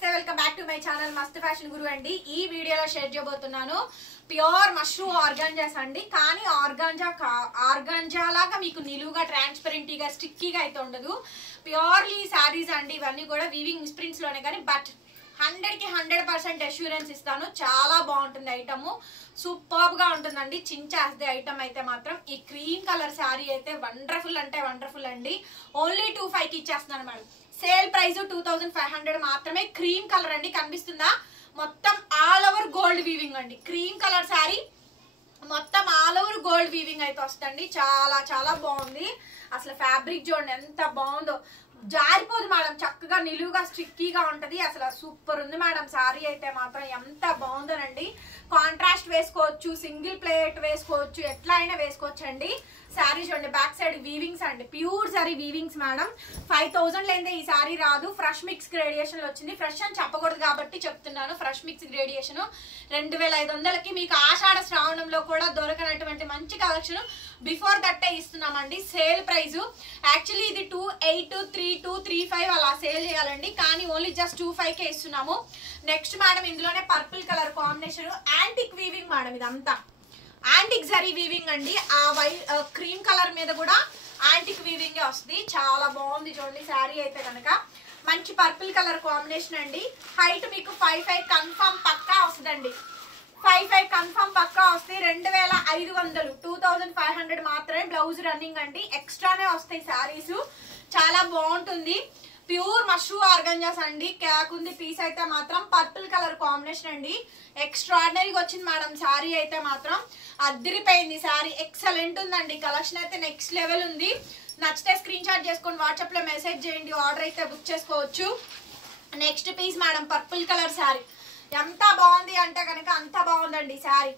నమస్తే welcome back to my channel మస్త్ fashion గురు అండి. ఈ వీడియోలో షేర్ చేయబోతున్నాను ప్యూర్ మష్రూమ్ ఆర్గాంజాస్ అండి. కానీ ఆర్గాంజా లాగా మీకు నిలువుగా ట్రాన్స్పరెంట్గా స్టిక్కీగా అయితే ఉండదు. ప్యూర్లీ శారీస్ అండి. ఇవన్నీ కూడా వీవింగ్ మిస్ప్రింట్స్ లోనే, కానీ బట్ 100కి 100% అష్యూరెన్స్ ఇస్తాను. చాలా బాగుంటుంది ఐటమ్, సూపర్ గా ఉంటుందండి. చించేస్తే ఐటమ్ అయితే మాత్రం ఈ క్రీమ్ కలర్ శారీ అయితే వండర్ఫుల్ అంటే వండర్ఫుల్ అండి. ఓన్లీ 25కి ఇచ్చేస్తున్నాను మేడం. సేల్ ప్రైస్ 2500 మాత్రమే. క్రీమ్ కలర్ అండి, కనిపిస్తుందా? మొత్తం ఆల్ ఓవర్ గోల్డ్ వీవింగ్ అండి. క్రీమ్ కలర్ శారీ మొత్తం ఆల్ ఓవర్ గోల్డ్ వీవింగ్ అయితే వస్తుంది. చాలా చాలా బాగుంది. అసలు ఫ్యాబ్రిక్ చూడండి ఎంత బాగుందో. జారిపోదు మేడం, చక్కగా నిలువుగా స్టిక్కీగా ఉంటది. అసలు సూపర్ ఉంది మేడం. శారీ అయితే మాత్రం ఎంత బాగుందోనండి. కాంట్రాస్ట్ వేసుకోవచ్చు, సింగిల్ ప్లేట్ వేసుకోవచ్చు, ఎట్లా అయినా వేసుకోవచ్చు అండి. శారీ చూడండి, బ్యాక్ సైడ్ వీవింగ్స్ అండి, ప్యూర్ సారీ వీవింగ్స్ మేడం. 5000 లేదే ఈ శారీ రాదు. ఫ్రెష్ మిక్స్ గ్రేడియేషన్ వచ్చింది. ఫ్రెష్ అని చెప్పకూడదు కాబట్టి చెప్తున్నాను. ఫ్రెష్ మిక్స్ గ్రేడియేషన్ 2500కి మీకు ఆషాఢ శ్రావణంలో కూడా దొరకనటువంటి మంచి కలెక్షన్ బిఫోర్ దట్టే ఇస్తున్నామండి. సేల్ ప్రైస్ యాక్చువల్లీ ఇది 28, 32, 35 అలా సేల్ చేయాలండి, కానీ ఓన్లీ జస్ట్ 25కే ఇస్తున్నాము. నెక్స్ట్ మేడం ఇందులోనే purple colour combination antique weaving madam. ఇదంతా యాంటిక్ జరీ వీవింగ్ అండి. ఆ క్రీమ్ కలర్ మీద కూడా యాంటిక్ వీవింగ్ వస్తుంది. చాలా బాగుంది చూడండి శారీ అయితే కనుక. మంచి పర్పుల్ కలర్ కాంబినేషన్ అండి. హైట్ మీకు 5'5" కన్ఫర్మ్ పక్కా వస్తుందండి. 5'5" కన్ఫర్మ్ పక్కా వస్తే 2500, 2500 మాత్రమే. బ్లౌజ్ రన్నింగ్ అండి, ఎక్స్ట్రానే వస్తాయి శారీస్. చాలా బాగుంటుంది. ప్యూర్ మష్రూమ్ ఆర్గంజాస్ అండి. క్యాక్ ఉంది పీస్ అయితే మాత్రం. పర్పుల్ కలర్ కాంబినేషన్ అండి. ఎక్స్ట్రాడినరీగా వచ్చింది మేడం శారీ అయితే మాత్రం. అదిరిపోయింది శారీ, ఎక్సలెంట్ ఉందండి. కలెక్షన్ అయితే నెక్స్ట్ లెవెల్ ఉంది. నచ్చితే స్క్రీన్ షాట్ చేసుకొని వాట్సాప్ లో మెసేజ్ చేయండి. ఆర్డర్ అయితే బుక్ చేసుకోవచ్చు. Next piece madam purple colour sari. ఎంత బాగుంది అంటే కనుక అంత బాగుందండి శారీ.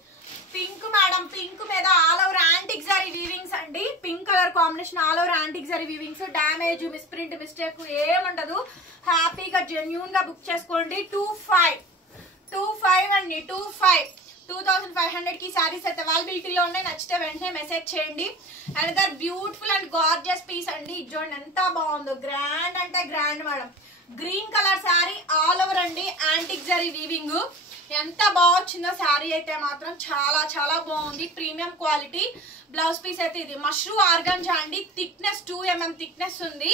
పింక్ మేడం, పింక్ మీద all over antique zari weavings అండి. Pink colour combination all over antique zari weavings. Damage, misprint, mistake ఏముండదు. హ్యాపీగా జెన్యూన్ గా బుక్ చేసుకోండి. 25 అండి. 2500కి శారీస్ అయితే అవైలబిలిటీలో ఉన్నాయి. నచ్చితే వెంటనే మెసేజ్ చేయండి. Another beautiful and gorgeous piece అండి. చూడండి ఎంత బాగుందో. గ్రాండ్ అంటే grand madam. Green colour sari all over అండి, యాంటిక్ జరీ వీవింగ్. ఎంత బాగా వచ్చిందో శారీ అయితే మాత్రం. చాలా చాలా బాగుంది. Premium quality. బ్లౌజ్ పీస్ అయితే ఇది మష్రూమ్ ఆర్గాంజా అండి. థిక్నెస్ 2 mm థిక్నెస్ ఉంది.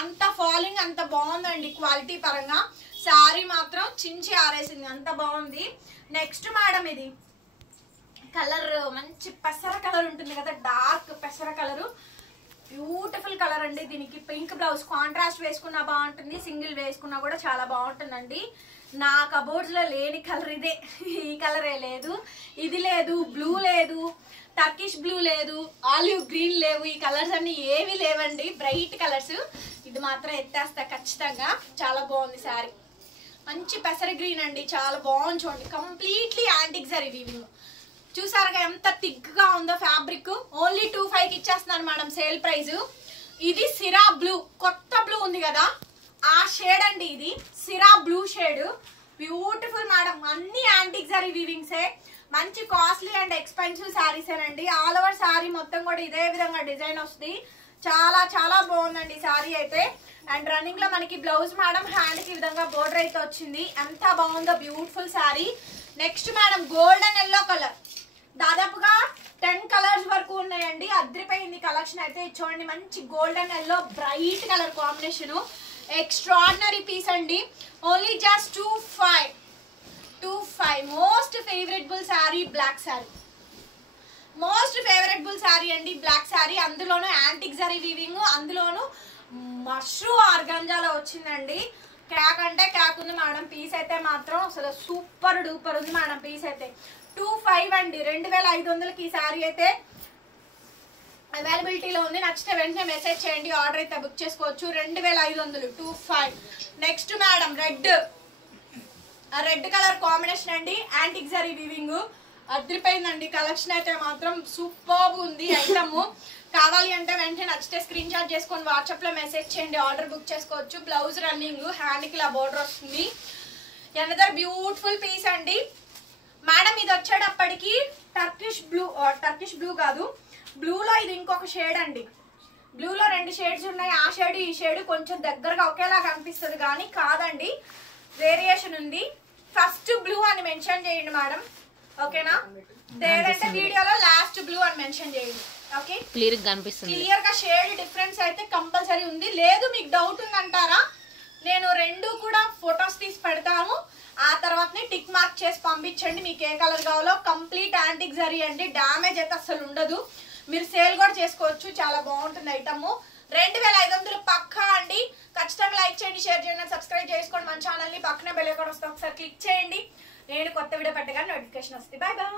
అంత ఫాలింగ్ అంత బాగుందండి క్వాలిటీ పరంగా. శారీ మాత్రం చించి ఆరేసింది, అంత బాగుంది. నెక్స్ట్ మేడం ఇది కలర్ మంచి పెసర కలర్ ఉంటుంది కదా, డార్క్ పెసర కలరు. బ్యూటిఫుల్ కలర్ అండి. దీనికి పింక్ బ్లౌజ్ కాంట్రాస్ట్ వేసుకున్నా బాగుంటుంది, సింగిల్ వేసుకున్నా కూడా చాలా బాగుంటుందండి. నా కబోర్డ్స్ లో లేని కలర్ ఇదే. ఈ కలరే లేదు, ఇది లేదు, బ్లూ లేదు, టర్కిష్ బ్లూ లేదు, ఆలివ్ గ్రీన్ లేవు. ఈ కలర్స్ అన్ని ఏవి లేవండి, బ్రైట్ కలర్స్. ఇది మాత్రం ఎత్తేస్తా ఖచ్చితంగా. చాలా బాగుంది శారీ. మంచి పెసర గ్రీన్ అండి, చాలా బాగుంది చూడండి. Completely antique zari weaving. చూసారుగా ఎంత థిక్ గా ఉందో ఫ్యాబ్రిక్. ఓన్లీ 25కి ఇచ్చేస్తున్నాను మేడం సేల్ ప్రైస్. ఇది సిరా బ్లూ, కొత్త బ్లూ ఉంది కదా ఆ షేడ్ అండి. ఇది సిరా బ్లూ షేడ్. Beautiful madam. అన్ని యాంటిక్ జరీ వీవింగ్సే. మంచి కాస్ట్లీ అండ్ ఎక్స్పెన్సివ్ శారీస్ ఏనండి. ఆల్ ఓవర్ శారీ మొత్తం కూడా ఇదే విధంగా డిజైన్ వస్తుంది. చాలా చాలా బాగుందండి శారీ అయితే. అండ్ రన్నింగ్ లో మనకి బ్లౌజ్ మేడం హ్యాండ్ కి విధంగా బోర్డర్ అయితే వచ్చింది. ఎంత బాగుందో beautiful sari. Next madam golden yellow colour. దాదాపుగా 10 కలర్స్ వరకు ఉన్నాయండి. అద్రిపోయింది కలెక్షన్ అయితే. చూడండి మంచి golden yellow bright colour combination. Extraordinary piece అండి. Only just 25. Most favouritable sari black sari. Most favouritable sari అండి బ్లాక్ శారీ. అందులోనూ యాంటిక్ జరీ వీవింగ్, అందులోనూ మష్రూమ్ ఆర్గాంజాలో వచ్చిందండి. క్యాక్ అంటే క్యాక్ ఉంది మేడం. పీస్ అయితే మాత్రం అసలు సూపర్ డూపర్ ఉంది మేడం. పీస్ అయితే 25 అండి. 2500కి ఈ శారీ అయితే అవైలబిలిటీలో ఉంది. నచ్చితే వెంటనే మెసేజ్ చేయండి. ఆర్డర్ అయితే బుక్ చేసుకోవచ్చు. 2500, 25. Next madam red colour combination అండి. Antique zari weaving. అదిరిపోయిందండి కలెక్షన్ అయితే మాత్రం. సూపర్ ఉంది ఐటమ్. కావాలి అంటే వెంటనే నచ్చితే స్క్రీన్ షాట్ చేసుకొని వాట్సాప్ లో మెసేజ్ చేయండి. ఆర్డర్ బుక్ చేసుకోవచ్చు. బ్లౌజ్ రన్నింగ్, హ్యాండ్ కి ఇలా బోర్డర్ వస్తుంది. అనదర్ బ్యూటిఫుల్ పీస్ అండి మేడం. ఇది వచ్చేటప్పటికి టర్కిష్ బ్లూ కాదు, బ్లూలో ఇది ఇంకొక షేడ్ అండి. బ్లూలో 2 షేడ్స్ ఉన్నాయి. ఆ షేడ్ ఈ షేడ్ కొంచెం దగ్గరగా ఒకేలా కనిపిస్తుంది కానీ కాదండి. వేరియేషన్ ఆప్షన్ ఉంది. ఫస్ట్ బ్లూ అని మెన్షన్ చేయండి మేడం, ఓకేనా? లేదంటే వీడియోలో లాస్ట్ బ్లూ అని మెన్షన్ చేయండి. ఓకే, క్లియర్ గా కనిపిస్తుంది. క్లియర్ గా షేడ్ డిఫరెన్స్ అయితే కంపల్సరీ ఉంది. లేదు మీకు డౌట్ ఉందంటారా, నేను రెండు కూడా ఫొటోస్ తీసి పెడతాను. ఆ తర్వాతనే టిక్ మార్క్ చేసి పంపించండి మీకు ఏ కలర్ కావాలో. కంప్లీట్ యాంటిక్ జరీ అండి, డ్యామేజ్ అయితే అసలు ఉండదు. మీరు సేల్ కూడా చేసుకోవచ్చు, చాలా బాగుంటుంది ఐటమ్. 2500 పక్కా అండి. ఖచ్చితంగా లైక్ చేయండి, షేర్ చేయండి, సబ్స్క్రైబ్ చేసుకోండి మన ఛానల్ ని. పక్కనే బెల్ ఐకాన్ వస్తే ఒకసారి క్లిక్ చేయండి. నేను కొత్త వీడియో పెట్టగానే నోటిఫికేషన్ వస్తుంది. Bye bye.